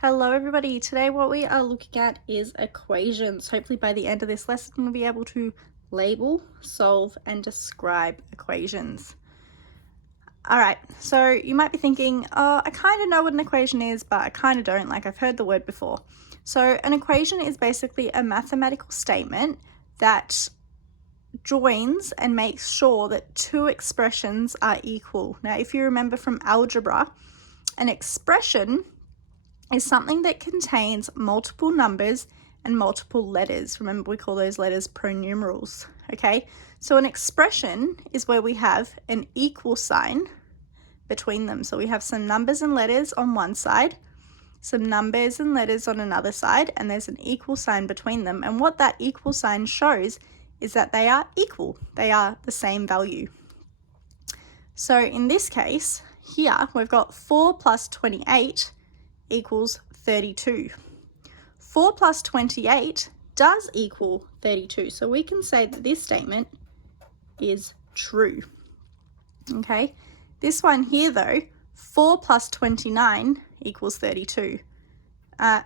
Hello everybody, today what we are looking at is equations. Hopefully by the end of this lesson we'll be able to label, solve and describe equations. Alright, so you might be thinking, oh, I kind of know what an equation is, but I kind of don't, like I've heard the word before. So an equation is basically a mathematical statement that joins and makes sure that two expressions are equal. Now if you remember from algebra, an expression is something that contains multiple numbers and multiple letters. Remember, we call those letters pronumerals, okay? So an expression is where we have an equal sign between them. So we have some numbers and letters on one side, some numbers and letters on another side, and there's an equal sign between them. And what that equal sign shows is that they are equal. They are the same value. So in this case, here we've got 4 plus 28 equals 32. 4 plus 28 does equal 32. So we can say that this statement is true. Okay, this one here though, 4 plus 29 equals 32.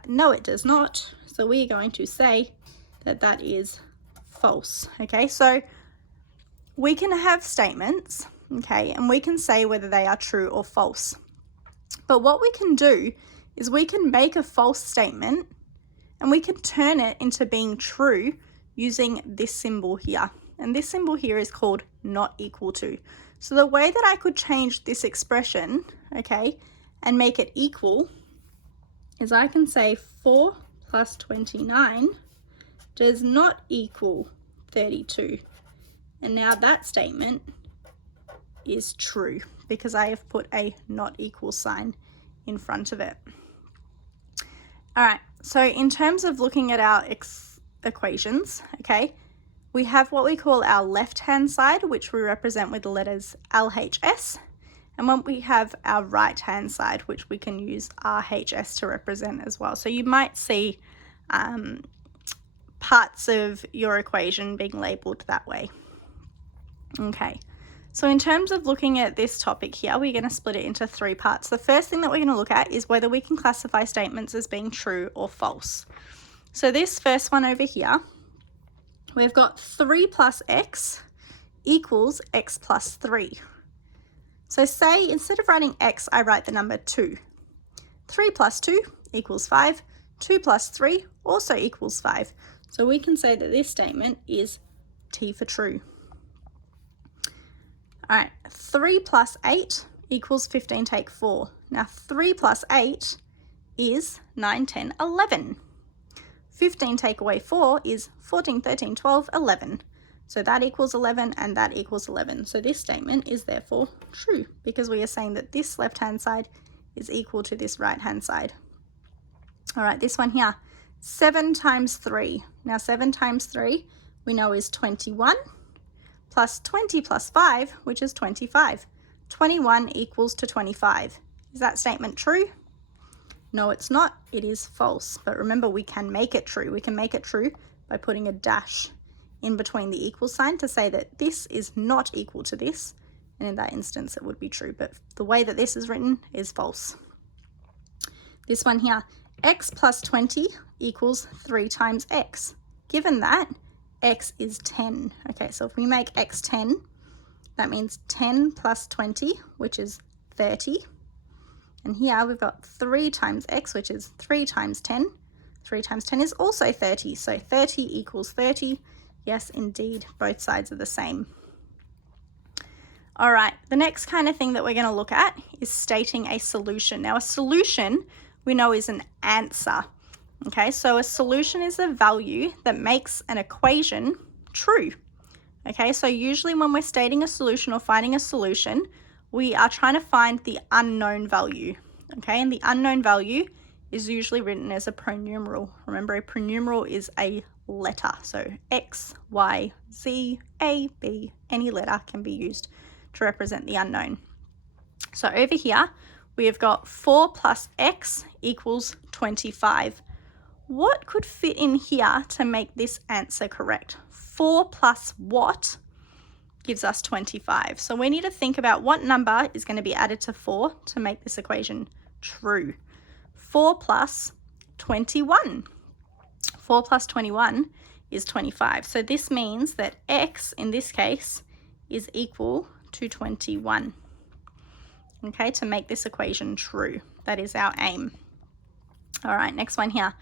No, it does not. So we are going to say that that is false. Okay, so we can have statements, okay, and we can say whether they are true or false. But what we can do is we can make a false statement and we can turn it into being true using this symbol here. And this symbol here is called not equal to. So the way that I could change this expression, okay, and make it equal is I can say 4 plus 29 does not equal 32. And now that statement is true because I have put a not equal sign in front of it. All right, so in terms of looking at our equations, okay, we have what we call our left-hand side, which we represent with the letters LHS, and when we have our right-hand side, which we can use RHS to represent as well. So you might see parts of your equation being labeled that way. Okay. So in terms of looking at this topic here, we're going to split it into three parts. The first thing that we're going to look at is whether we can classify statements as being true or false. So this first one over here, we've got 3 plus x equals x plus 3. So say instead of writing x, I write the number 2. 3 plus 2 equals 5. 2 plus 3 also equals 5. So we can say that this statement is T for true. All right, 3 plus 8 equals 15, take 4. Now 3 plus 8 is 9, 10, 11. 15 take away 4 is 14, 13, 12, 11. So that equals 11 and that equals 11. So this statement is therefore true because we are saying that this left-hand side is equal to this right-hand side. All right, this one here, 7 times 3. Now 7 times 3 we know is 21. Plus 20 plus 5, which is 25. 21 equals to 25. Is that statement true? No, it's not. It is false. But remember, we can make it true. We can make it true by putting a dash in between the equal sign to say that this is not equal to this. And in that instance, it would be true. But the way that this is written is false. This one here, x plus 20 equals 3 times x. Given that, x is 10. Okay, so if we make x 10, that means 10 plus 20, which is 30. And here we've got 3 times x, which is 3 times 10. 3 times 10 is also 30. So 30 equals 30. Yes, indeed, both sides are the same. All right, the next kind of thing that we're going to look at is stating a solution. Now, a solution we know is an answer. Okay, so a solution is a value that makes an equation true. Okay, so usually when we're stating a solution or finding a solution, we are trying to find the unknown value. Okay, and the unknown value is usually written as a pronumeral. Remember, a pronumeral is a letter. So X, Y, Z, A, B, any letter can be used to represent the unknown. So over here, we have got 4 plus X equals 25. What could fit in here to make this answer correct? 4 plus what gives us 25. So we need to think about what number is going to be added to 4 to make this equation true. 4 plus 21. 4 plus 21 is 25. So this means that x, in this case, is equal to 21. Okay, to make this equation true. That is our aim. All right, next one here.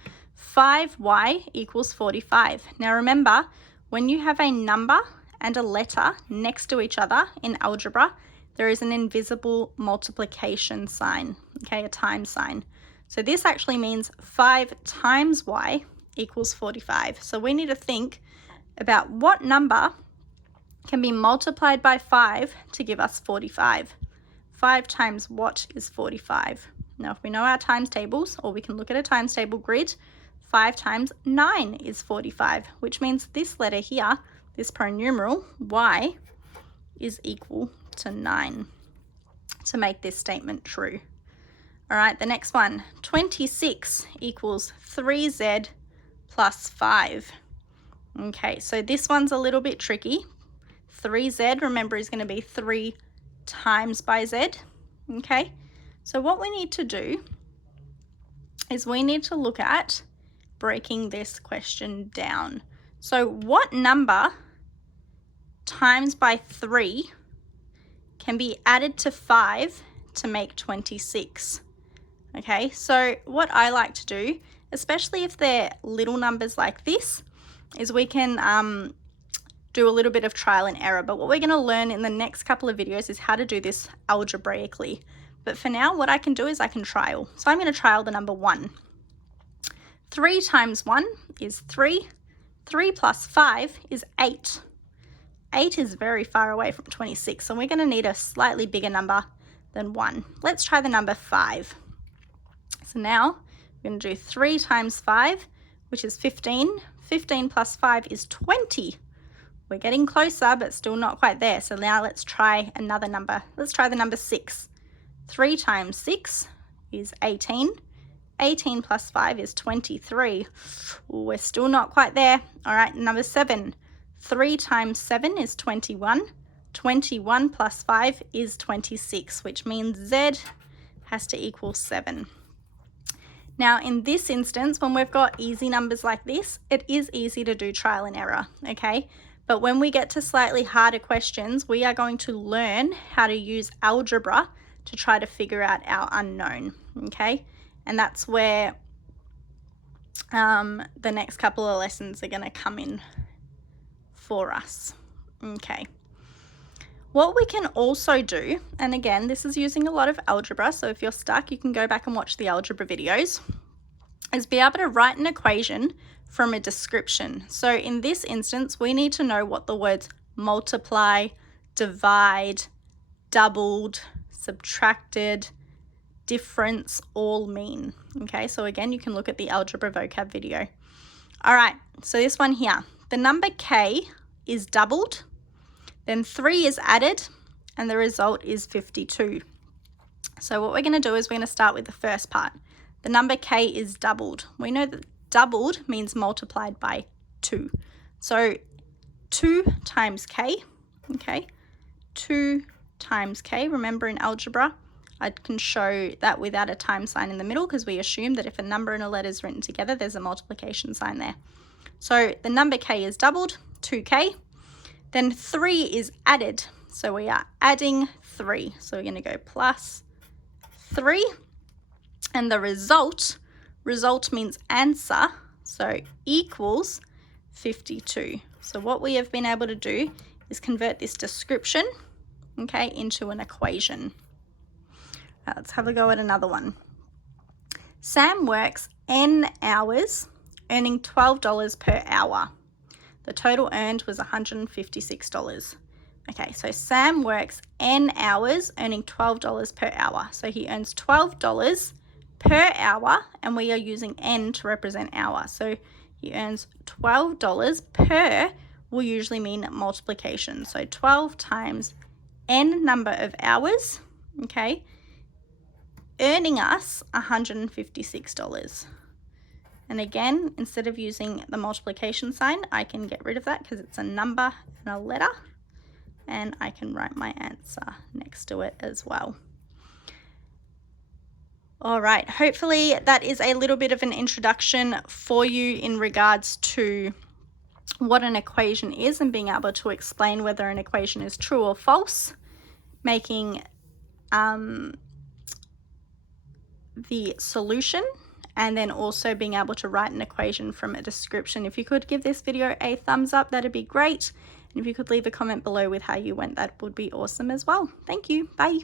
5y equals 45. Now remember, when you have a number and a letter next to each other in algebra, there is an invisible multiplication sign, okay, a times sign. So this actually means 5 times y equals 45. So we need to think about what number can be multiplied by 5 to give us 45. 5 times what is 45? Now, if we know our times tables, or we can look at a times table grid, 5 times 9 is 45, which means this letter here, this pronumeral, y, is equal to 9 to make this statement true. All right, the next one, 26 equals 3z plus 5. Okay, so this one's a little bit tricky. 3z, remember, is going to be 3 times by z. Okay, so what we need to do is we need to look at breaking this question down. So what number times by 3 can be added to 5 to make 26? Okay, so what I like to do, especially if they're little numbers like this, is we can do a little bit of trial and error. But what we're going to learn in the next couple of videos is how to do this algebraically. But for now, what I can do is I can trial. So I'm going to trial the number 1. 3 times 1 is 3. 3 plus 5 is 8. 8 is very far away from 26, so we're going to need a slightly bigger number than 1. Let's try the number 5. So now we're going to do 3 times 5, which is 15. 15 plus 5 is 20. We're getting closer, but still not quite there. So now let's try another number. Let's try the number 6. 3 times 6 is 18. 18 plus 5 is 23. Ooh, we're still not quite there. All right, number 7. 3 times 7 is 21. 21 plus 5 is 26, which means z has to equal 7. Now, in this instance, when we've got easy numbers like this, it is easy to do trial and error, okay? But when we get to slightly harder questions, we are going to learn how to use algebra to try to figure out our unknown, okay? And that's where the next couple of lessons are going to come in for us, okay? What we can also do, and again, this is using a lot of algebra, so if you're stuck, you can go back and watch the algebra videos, is be able to write an equation from a description. So in this instance, we need to know what the words multiply, divide, doubled, subtracted, difference all mean. Okay, so again, you can look at the algebra vocab video. All right, so this one here, the number k is doubled, then 3 is added, and the result is 52. So what we're going to do is we're going to start with the first part. The number k is doubled. We know that doubled means multiplied by 2. So 2 times k, okay, 2 times k. Remember in algebra, I can show that without a times sign in the middle because we assume that if a number and a letter is written together, there's a multiplication sign there. So the number k is doubled, 2k. Then 3 is added. So we are adding 3. So we're going to go plus 3. And the result means answer, so equals 52. So what we have been able to do is convert this description, okay, into an equation. Let's have a go at another one. Sam works n hours, earning $12 per hour. The total earned was $156. Okay, so Sam works n hours, earning $12 per hour. So he earns $12 per hour, and we are using n to represent hour. So he earns $12 per will usually mean multiplication. So 12 times n number of hours, okay, earning us $156. And again, instead of using the multiplication sign, I can get rid of that because it's a number and a letter, and I can write my answer next to it as well. All right, hopefully that is a little bit of an introduction for you in regards to what an equation is and being able to explain whether an equation is true or false, making the solution, and then also being able to write an equation from a description. If you could give this video a thumbs up, that'd be great. And if you could leave a comment below with how you went, that would be awesome as well. Thank you. Bye.